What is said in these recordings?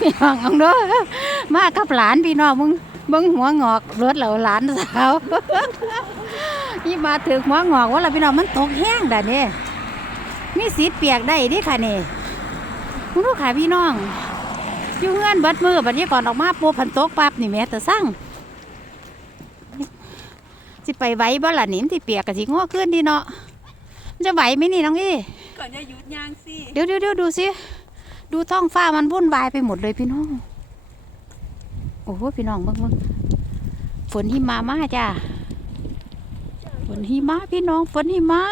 พี่น้องเอาเด้อมากับหลานพี่น้องมึงมึงหัวงอกรถเหล่าหลานสาวนี่มาถึงหัวงอกว่าล่ะพี่น้องมันตกแห้งด่านี่มีสีเปียกได้เดิค่ะนี่มึงรู้ค่ะพี่น้องอยู่เงื่อนเบิดมือบัดนี้ก่อนออกมาปูพันตกปั๊บนี่แม่แต่สั่งสิไปไหวบ่ล่ะนี่มันสิเปียกกับสิง้อขึ้นดีเนาะมันจะไหวไหมนี่น้องอีก่อนจะหยุดยางสิเดี๋ยวเดี๋ยวเดี๋ยวดูสิ ดูท้องฟ้ามันวุ่นวายไปหมดเลยพี่น้อง โอ้โหพี่น้องเบิ่งเบิ่งฝนหิมะมาจ้าฝนหิมะพี่น้องฝนหิมะ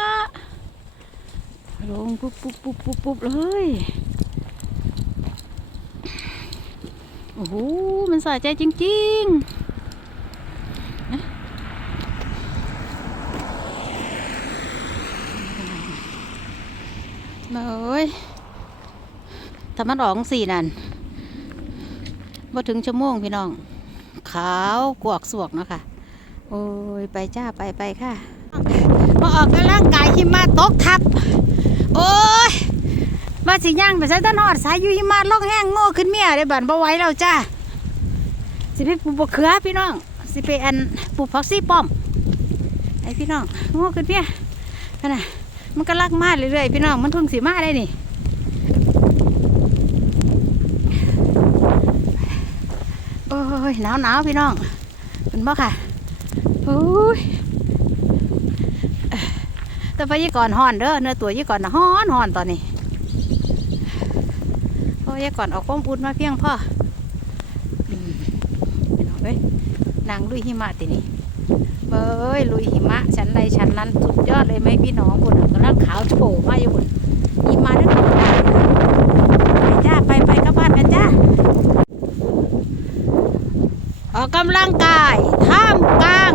ลงปุ๊บปุ๊บปุ๊บปุ๊บปุ๊บเลยโอ้โหมันสะใจจริงๆนะเอ้ย ถ้ามันออกสี่นั่นบ่ถึงชั่วโมงพี่น้อง ขาวกวกสวกเนาะค่ะ โอ้ย ไปจ้าไปไปค่ะ มาออกกำลังกายหิมะตกทับ โอ้ยมาสิย่างไปใส่ต้นหอดสายอยู่หิมะลงแห้งโง่ขึ้นเมียได้บันบ่ไหว้แล้วจ้าสิไปปลูกบะเขือพี่น้อง สิไปอันปลูกผักซี่ป้อมไอพี่น้องโง่ขึ้นเมียขนาดมันก็ลักมาเรื่อยๆพี่น้องมันเพิ่งสีมาได้นี่ โอ้ ยหนาวหนาวๆพี่น้องเป็นบ่ค่ะโอ้ยแต่ไปยี่ก่อนห่อนเด้อเนื้อตัวยี่ก่อนนะฮ้อนห่อนตอนนี้โอ้ยยี่ก่อนเออกความอุ่นมาเพียงพออืมพี่น้องเอ้ยนางลุยหิมะตินี่เบ้ยลุยหิมะชั้นใดชั้นนั้นสุดยอดเลยไหมพี่น้องคนกำลังขาวโฉบมาอยู่บนหิมะนั่นปจ้าไปไปกลับบ้านกันจ้า ออกกำลังกายท่ามกลาง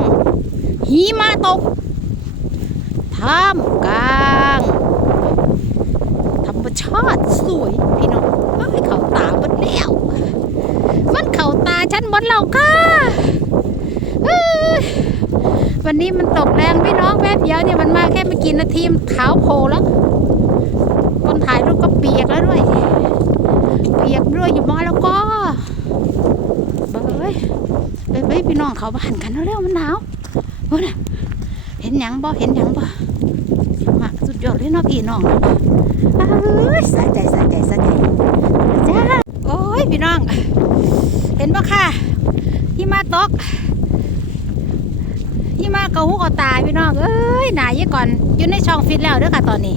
หิมะตกท่ามกลางธรรมชาติสวยพี่น้องเอ้ยเขาตาบดแล้ว มันเข่าตาฉันบนเราค่ะวันนี้มันตกแรงพี่น้องแป๊บเดียวเนี่ยมันมาแค่ไม่กี่นาทีมันขาวโผล่แล้วคนถ่ายรูปก็เปียกแล้วด้วย เปียกด้วยอยู่มอแล้วก็เอ้ย ไปไปพี่น้องเขาบ้านกันเร็วมันหนาวโอ้น่ะเห็นหยังบ่เห็นหยังบ่มาสุดยอดเลยเนาะพี่น้องเอ้ยสะใจสะใจสะใจจ้าโอ้ยพี่น้อง เห็นบ่ค่ะที่มาตกที่มาเกาหูเกาตาพี่น้องเอ้ยหนาเยอะก่อนอยู่ในช่องฟิตแล้วเด้อค่ะตอนนี้